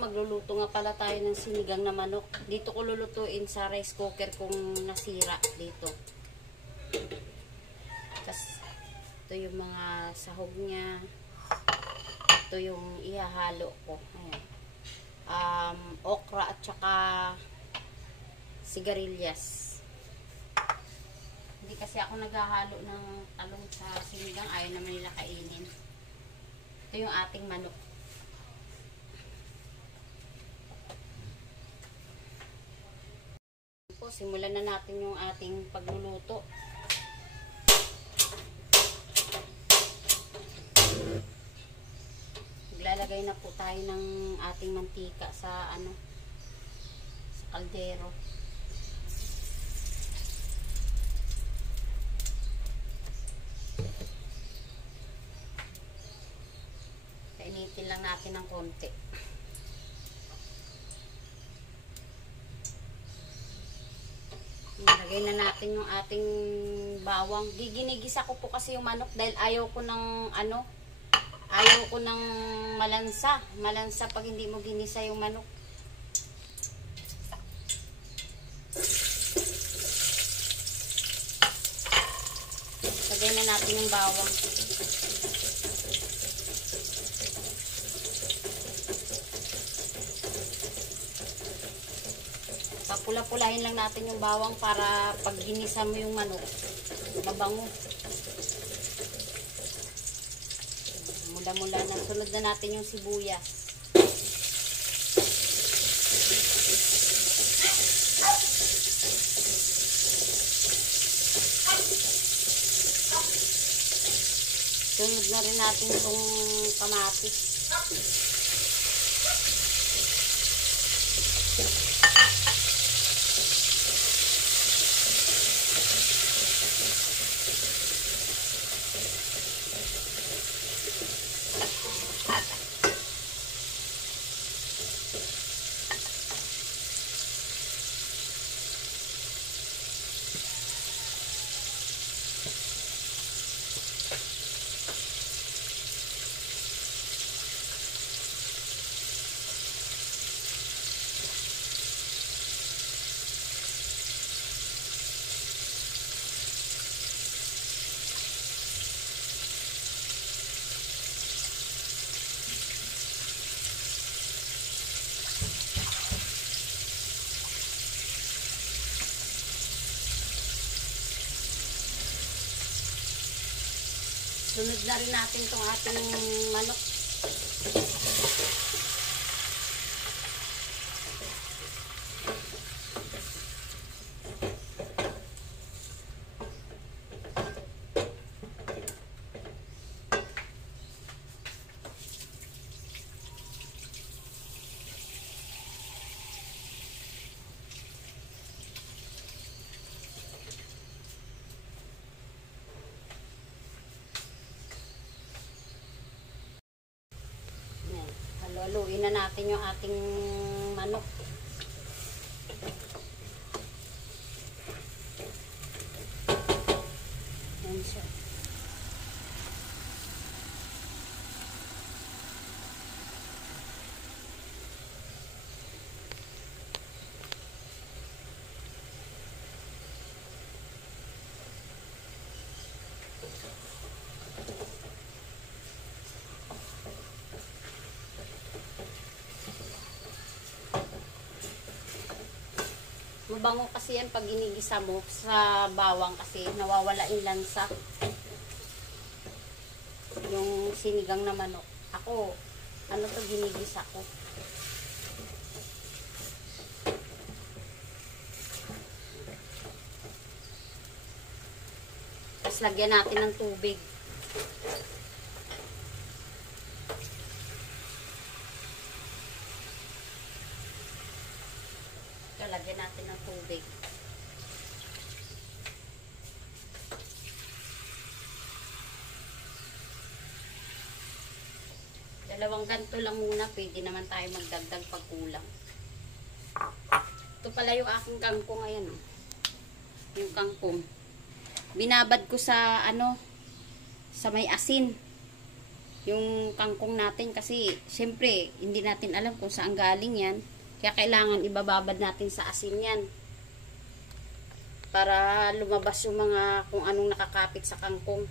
magluluto nga pala tayo ng sinigang na manok. Dito ko lulutuin sa rice cooker kung nasira dito. Tapos, ito yung mga sahog niya. Ito yung ihahalo ko. Ayan. Okra at saka sigarilyas. Hindi kasi ako naghahalo ng talong sa sinigang. Ayaw naman nila kainin. Ito yung ating manok. Simulan na natin yung ating pagluluto. Maglalagay na po tayo ng ating mantika sa sa kaldero. Kainitin lang natin ng konti. Lagay na natin yung ating bawang. Giginigisa ko po kasi yung manok dahil ayaw ko ng malansa. Malansa pag hindi mo ginisa yung manok. Lagay na natin yung bawang. Papula-pulahin lang natin yung bawang para pag ginisa mo yung manok, mabango. Mula-mula na. Sunod na natin yung sibuyas. Sunod na rin natin itong kamatis. Sunod na rin natin itong ating manok. Haluin na natin yung ating manok. Yan siya. Mabango kasi yan pag ginigisa mo sa bawang kasi nawawala yung lansa. Yung sinigang na manok. Ako, ginigisa ko. Tapos lagyan natin ng tubig. Lagyan natin ng tubig. Dalawang ganto lang muna. Pwede naman tayo magdagdag pag kulang. Ito pala yung aking kangkong. Ayan. Yung kangkong. Binabad ko sa sa may asin. yung kangkong natin kasi syempre hindi natin alam kung saan galing yan. Kaya kailangan ibababad natin sa asin yan. Para lumabas yung mga kung anong nakakapit sa kangkong.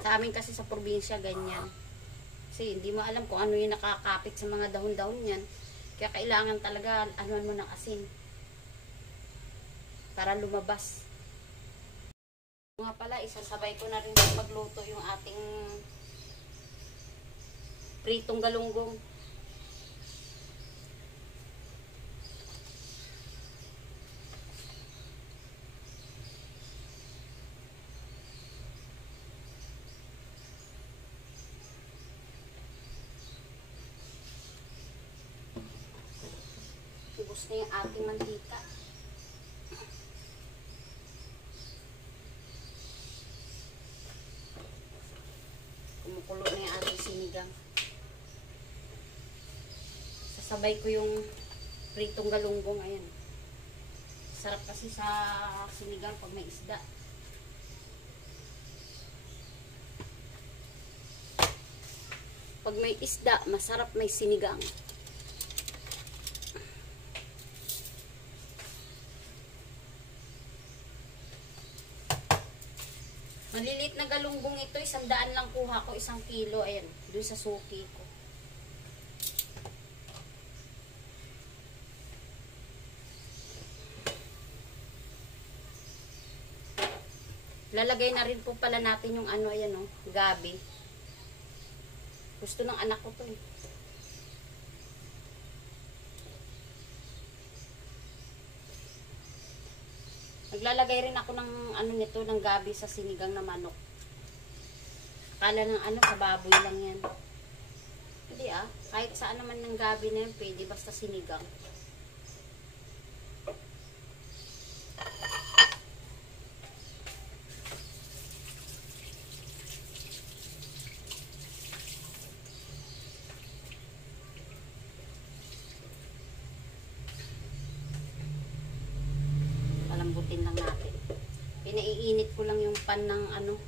Sa amin kasi sa probinsya ganyan. Kasi hindi mo alam kung ano yung nakakapit sa mga dahon-dahon yan. Kaya kailangan talaga anuan mo ng asin. Para lumabas. Nga pala, isasabay ko na rin sa pagluto yung ating pritong galunggong. Ubos na yung ating mantika. Kumukulo na yung ating sinigang. Sasabay ko yung pritong galunggong. Ayan. Sarap kasi sa sinigang pag may isda. Pag may isda, masarap may sinigang. Maliliit na galunggong ito, 100 lang kuha ko, 1 kilo. Ayan, doon sa suki ko. Lalagay na rin po pala natin yung ano, ayan o, gabi. Gusto ng anak ko to eh. Naglalagay rin ako ng ano nito, ng gabi sa sinigang na manok. Akala ng ano, sa baboy lang yan. Hindi ah, kahit saan naman ng gabi na yan, pwede basta sinigang. Palambutin lang natin. Pinaiinit ko lang yung pan ng ano,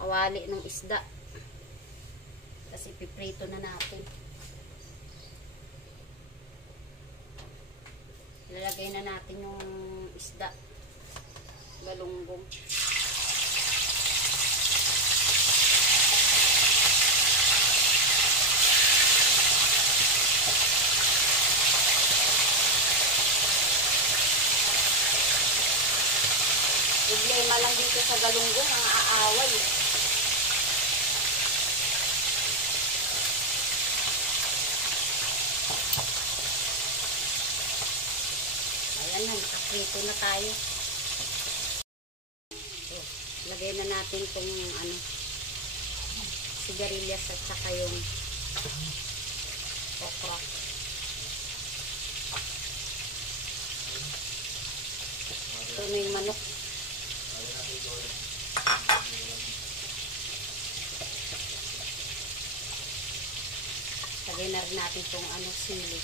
kawali ng isda. Tapos ipiprito na natin. Ilalagay na natin yung isda. Galunggong. Problema lang dito sa galunggong, ang aaway. Ayan na, nakaprito na tayo. So, lagay na natin itong ano, sigarilyas at saka yung okra. Ito na yung manok. Lagay na rin natin itong ano, sili.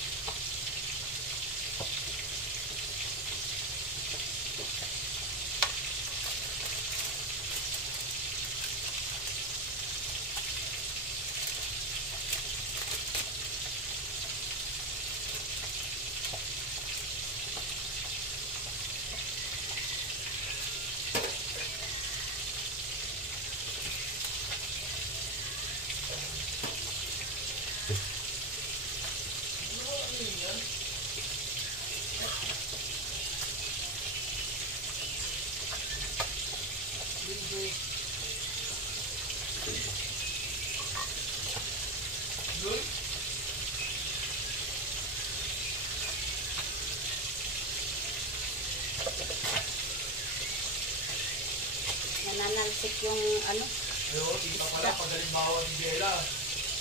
Nananalsik yung ano. Pero tita pala, pag halimbawa ni Bella,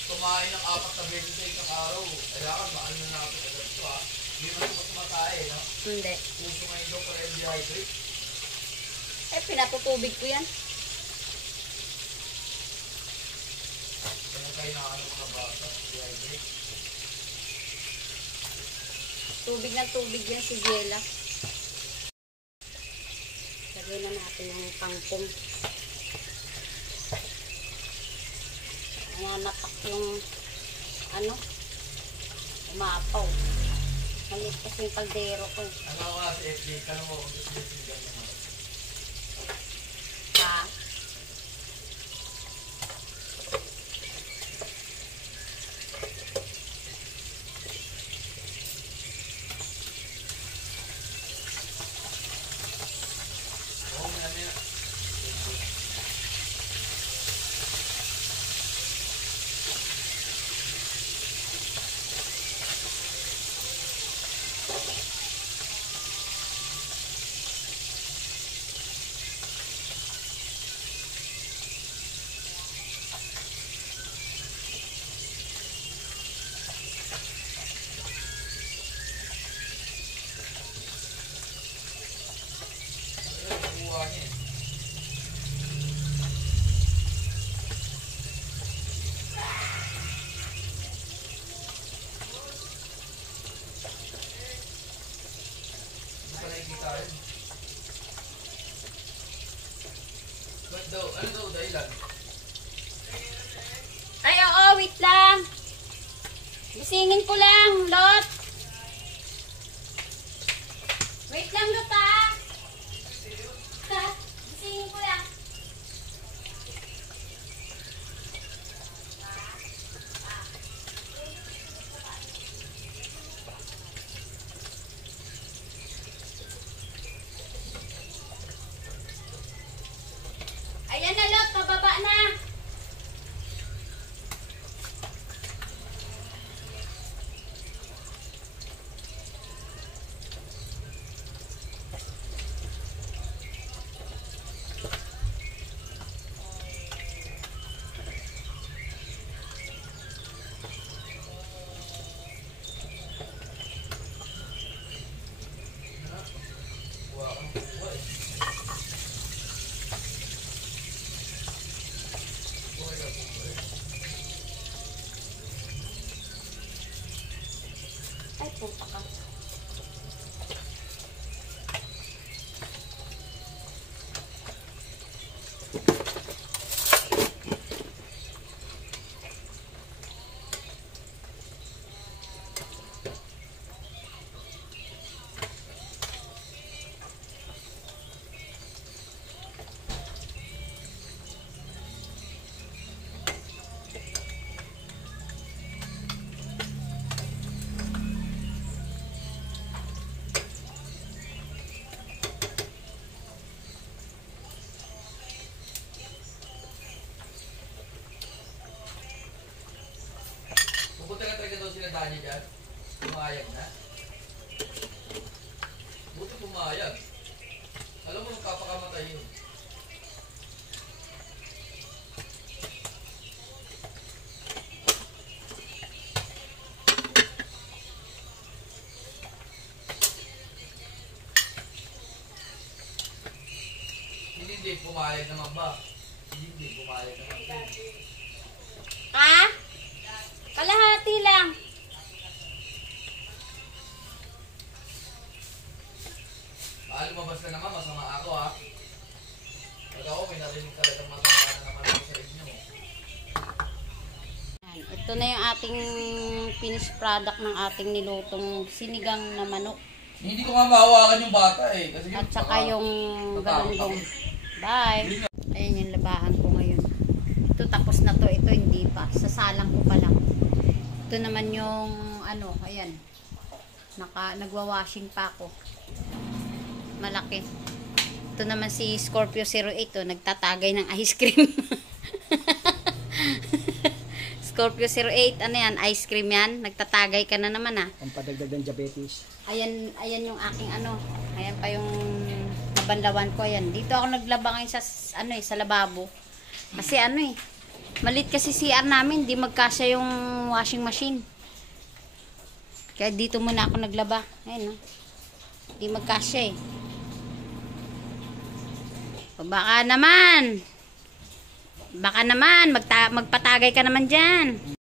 kumain ng 4 na beses sa isang araw, kailangan maano na natin agad ito ha. Hindi naman ito kumatae, no? Hindi. Puso ngayon daw para dehydrate. Eh, pinatutubig ko yan. Kaya kayo na ano mga bata, dehydrate. Tubig ng tubig yan si Jella. Lagyan na natin yung kangkong. Nananapak yung ano, umapaw. Malit kasi yung kaldero ko. Ano ako nga sa FJ, tanong mo kung gusto yung sinigang na manok. Ha? Oo, mamaya. Ano yung kuha niya eh. Hindi pa nakikita rin. Ba't daw? Ano daw dahilan? Ay, oo, wait lang. Gisingin ko lang, Lot. Wait lang, Lot, ha? Ha? Gisingin ko lang. Ayan na, Lot. Pababa na. Kuha ka ng kuha eh. Kuha ka ng kuha eh. Ay, puta ka. Pupunta na talaga daw sila Danya dyan. Pumayag na. Buti pumayag. Alam mo, magkapakamatay yun. Hindi pumayag naman ba? Hindi pumayag naman ba? Ha? Kalahati lang. Baka lumabas ka naman, masama ako ha. Pag ako, may narinig talagang masama na naman ako sa inyo. Yan. Ito na yung ating finished product ng ating nilutong sinigang na manok. Hindi ko nga mahawakan yung bata eh. Kasi At saka yung galunggong. Bye! Ayan yung labahan ko ngayon. Ito tapos na to. Ito hindi pa. Sasalang ko pa lang. Ito naman yung ano, ayan. Nagwa-washing pa ako. Malaki. Ito naman si Scorpio 08. Nagtatagay ng ice cream. Scorpio 08. Ano yan? Ice cream yan. Nagtatagay ka na naman ah. Pampadagdag ng diabetes. Ayan yung aking ano. Ayan pa yung nabanlawan ko. Ayan. Dito ako naglaba ngayon sa, ano sa lababo. Kasi ano malit kasi CR namin. Di magkasya yung washing machine. Kaya dito muna ako naglaba. Ayan Di magkasya Baka naman magpatagay ka naman dyan.